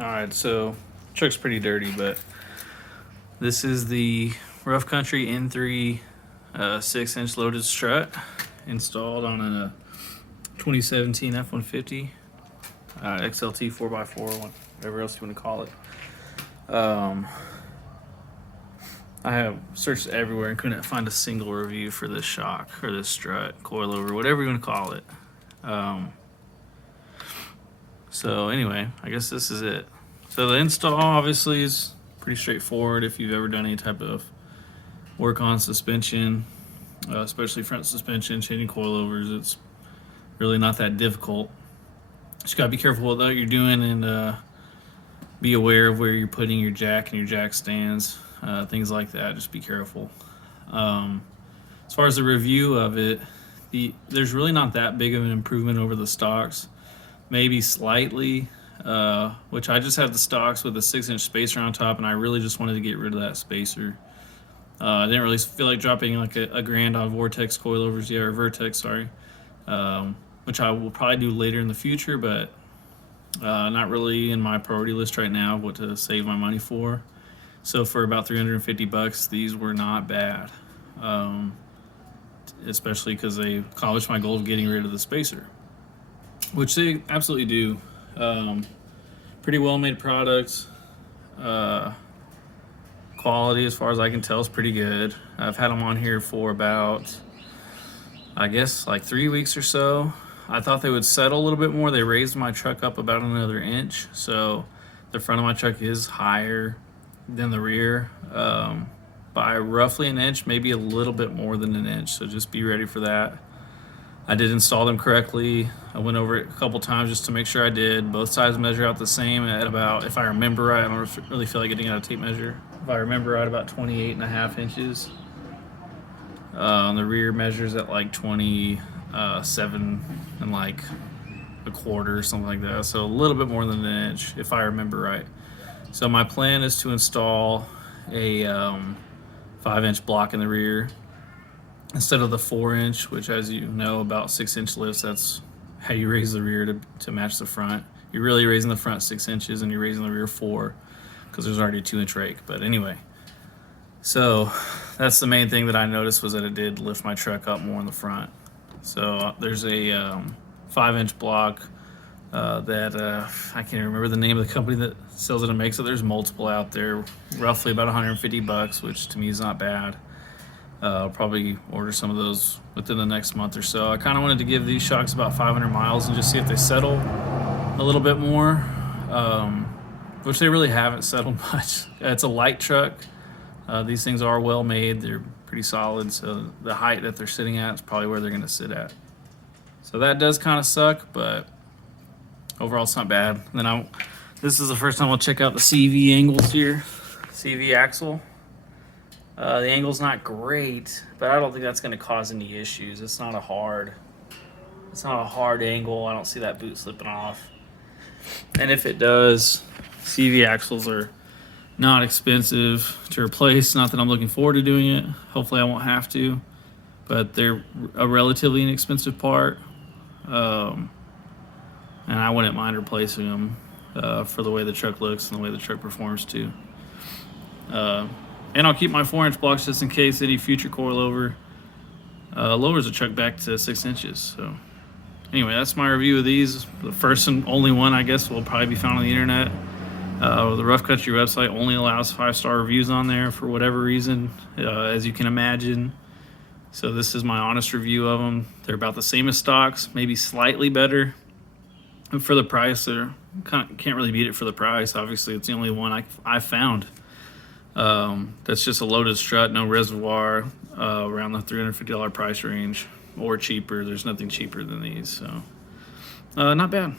Alright, so truck's pretty dirty, but this is the Rough Country N3 6-inch loaded strut installed on a 2017 F-150 XLT 4x4, whatever else you want to call it. I have searched everywhere and couldn't find a single review for this shock or this strut, coilover, whatever you want to call it. So anyway, I guess this is it. So the install obviously is pretty straightforward if you've ever done any type of work on suspension, especially front suspension, changing coilovers. It's really not that difficult. Just gotta be careful with what you're doing and be aware of where you're putting your jack and your jack stands, things like that. Just be careful. As far as the review of it, there's really not that big of an improvement over the stocks. Maybe slightly, which I just have the stocks with a 6-inch spacer on top, and I really just wanted to get rid of that spacer. I didn't really feel like dropping like a grand on Vortex coilovers yet, or Vertex, sorry, which I will probably do later in the future, but not really in my priority list right now what to save my money for. So for about $350, these were not bad, especially because they accomplished my goal of getting rid of the spacer, which they absolutely do. Pretty well made products. Quality, as far as I can tell, is pretty good. I've had them on here for about, I guess, like 3 weeks or so. I thought they would settle a little bit more. They raised my truck up about another inch, so the front of my truck is higher than the rear by roughly an inch, maybe a little bit more than an inch, so just be ready for that. I did install them correctly. I went over it a couple times just to make sure I did. Both sides measure out the same at about, if I remember right, I don't really feel like getting out a tape measure. If I remember right, about 28.5 inches. On the rear measures at like 27 and like a quarter or something like that. So a little bit more than an inch, if I remember right. So my plan is to install a 5-inch block in the rear instead of the 4-inch, which, as you know, about 6-inch lifts, that's how you raise the rear to match the front. You're really raising the front 6 inches and you're raising the rear 4 because there's already a 2-inch rake. But anyway, so that's the main thing that I noticed, was that it did lift my truck up more in the front. So there's a 5-inch block that I can't remember the name of the company that sells it and makes it. There's multiple out there, roughly about $150, which to me is not bad. I'll probably order some of those within the next month or so. I kind of wanted to give these shocks about 500 miles and just see if they settle a little bit more, which they really haven't settled much. It's a light truck. These things are well made. They're pretty solid, so the height that they're sitting at is probably where they're going to sit at. So that does kind of suck, but overall it's not bad. And then this is the first time I'll check out the CV angles here. CV axle. The angle's not great, but I don't think that's going to cause any issues. It's not a hard angle. I don't see that boot slipping off. And if it does, CV axles are not expensive to replace. Not that I'm looking forward to doing it. Hopefully I won't have to, but they're a relatively inexpensive part. And I wouldn't mind replacing them for the way the truck looks and the way the truck performs too. And I'll keep my 4-inch blocks just in case any future coilover lowers the truck back to 6 inches. So anyway, that's my review of these. The first and only one, I guess, will probably be found on the internet. The Rough Country website only allows 5-star reviews on there for whatever reason, as you can imagine. So this is my honest review of them. They're about the same as stocks, maybe slightly better. And for the price, they can't really beat it for the price. Obviously, it's the only one I found. That's just a loaded strut, no reservoir, around the $350 price range, or cheaper. There's nothing cheaper than these, so not bad.